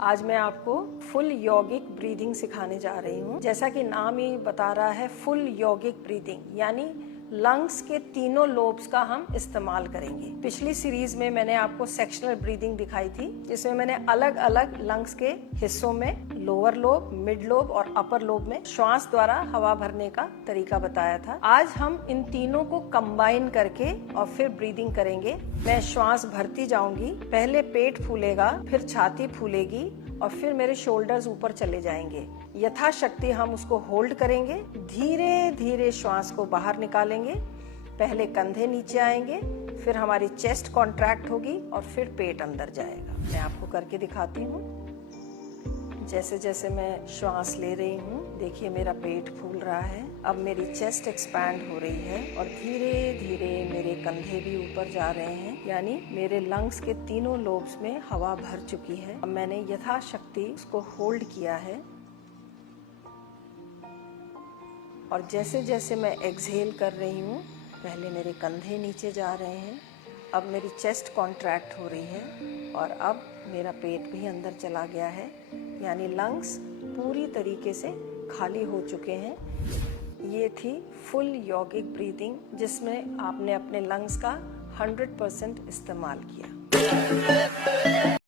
आज मैं आपको फुल यौगिक ब्रीदिंग सिखाने जा रही हूँ। जैसा कि नाम ही बता रहा है, फुल यौगिक ब्रीदिंग यानी लंग्स के तीनों लोब्स का हम इस्तेमाल करेंगे। पिछली सीरीज में मैंने आपको सेक्शनल ब्रीदिंग दिखाई थी, जिसमें मैंने अलग अलग लंग्स के हिस्सों में लोअर लोब, मिड लोब और अपर लोब में श्वास द्वारा हवा भरने का तरीका बताया था। आज हम इन तीनों को कंबाइन करके और फिर ब्रीदिंग करेंगे। मैं श्वास भरती जाऊंगी, पहले पेट फूलेगा, फिर छाती फूलेगी और फिर मेरे शोल्डर्स ऊपर चले जाएंगे। यथाशक्ति हम उसको होल्ड करेंगे, धीरे धीरे श्वास को बाहर निकालेंगे। पहले कंधे नीचे आएंगे, फिर हमारी चेस्ट कॉन्ट्रैक्ट होगी और फिर पेट अंदर जाएगा। मैं आपको करके दिखाती हूँ। जैसे जैसे मैं श्वास ले रही हूँ, देखिए मेरा पेट फूल रहा है। अब मेरी चेस्ट एक्सपैंड हो रही है और धीरे धीरे मेरे कंधे भी ऊपर जा रहे हैं, यानी मेरे लंग्स के तीनों लोब्स में हवा भर चुकी है। अब मैंने यथाशक्ति उसको होल्ड किया है और जैसे जैसे मैं एक्सहेल कर रही हूँ, पहले मेरे कंधे नीचे जा रहे हैं, अब मेरी चेस्ट कॉन्ट्रैक्ट हो रही है और अब मेरा पेट भी अंदर चला गया है, यानी लंग्स पूरी तरीके से खाली हो चुके हैं। ये थी फुल यौगिक ब्रीदिंग, जिसमें आपने अपने लंग्स का 100% इस्तेमाल किया।